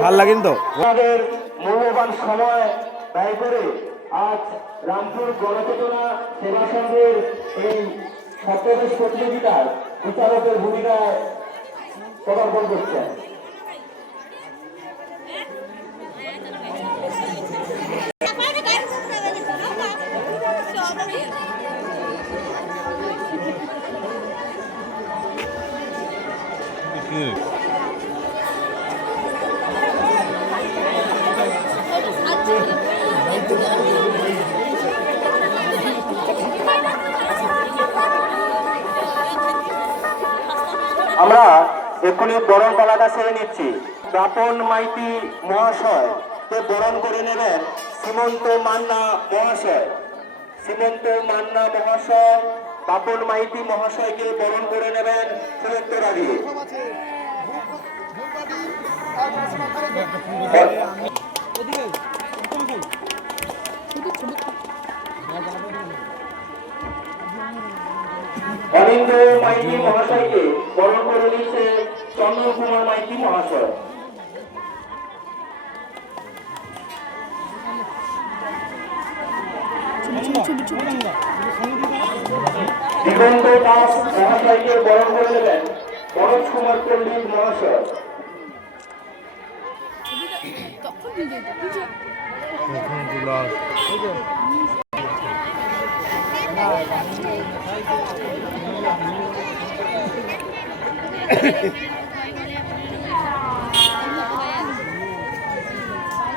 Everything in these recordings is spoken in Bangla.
ভাল লাগেন তো আমাদের মূল্যবান সময় ব্যয় করে আজ রামপুর গণচেতনা সেবা সংঘের এই সপ্তদশ প্রতিযোগিতার বিচারকের ভূমিকায় পদার্পণ করছেন। আমরা এক্ষুনি বরণ পালাটা সেরে নিচ্ছি। বাপন মাইতি মহাশয় কে বরণ করে নেবেন সীমন্ত মান্না মহাশয়। সীমন্ত মান্না মহাশয় বাপন মাইতি মহাশয়কে বরণ করে নেবেন সুরক্ষা দিয়ে। অনিন্দ মাইতি মহাশয়কে বরণ করে নিচ্ছে চন্দ্র কুমার মাইতি মহাশয়। দিগন্ত দাস মহাশয়কে বরণ করে নেবেন মনোজ কুমার পণ্ডিত মহাশয়।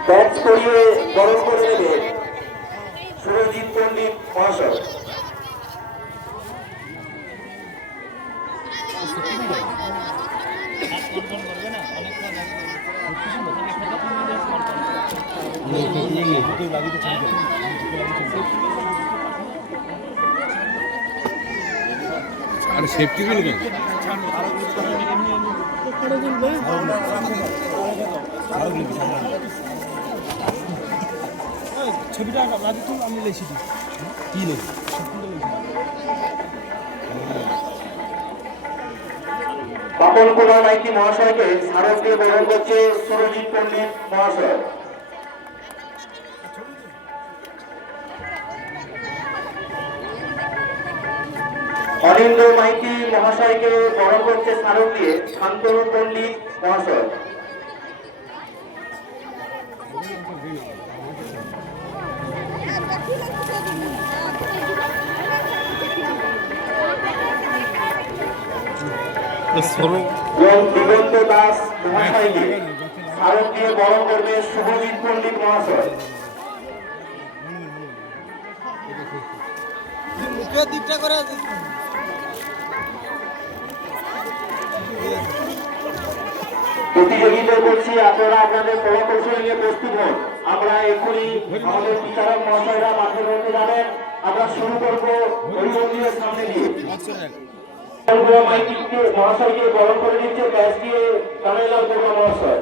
ব্যাচ করিয়ে বরণ করে নেবেন সুরজিৎ পণ্ডিত মহাশয়। আরে সেফটি বিল কেন ছবিটা রাজু তুল আমি লেখি দিই কি লেখি বাপন কুমার মাইতি মহাশয়কে স্মারক দিয়ে বরণ করছে সুরজিৎ পণ্ডিত মহাশয়। অনিন্দ মাইতি মহাশয়কে বরণ করছে স্মারক দিয়ে শান্তনু পণ্ডিত মহাশয়। দিগন্ত দাস মহাশয়কে স্মারক দিয়ে বরণ করবে শুভজিৎ পণ্ডিত মহাশয়। প্রতিযোগিতা করছি, আপনারা আপনাদের কলা কৌশল নিয়ে প্রস্তুত হন। আমরা এক্ষুনি আমাদের বিচারক মহাশয়রা মাঠের মধ্যে যাবেন। আমরা শুরু করবো ওই মন্দিরের সামনে দিয়ে। মহাশয়কে বরণ করে নিচ্ছে ব্যাস দিয়ে কানাইলাল বড়ুয়া মহাশয়।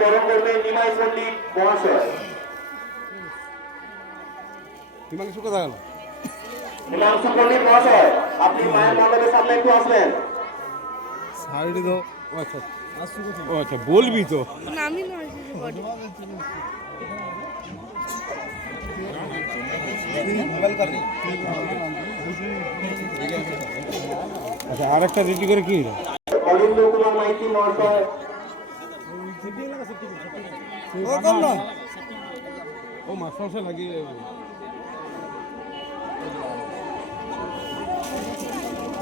বরণ করবে নিমাই পণ্ডিত মহাশয়। হিমাংশু কোথায় গেল? হিমাংশু পণ্ডিত মহাশয় আপনি মায়ের মণ্ডপের সামনে একটু আসবেন। সাইডে তো আচ্ছা ও আচ্ছা বলবি তো আমি নয় আচ্ছা আর একটা রেডি করে কি অনিন্দ কুমার মাইতি মহাশয় ও মাস্টার লাগিয়ে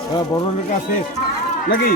হ্যাঁ বড় লেখা আছে নাকি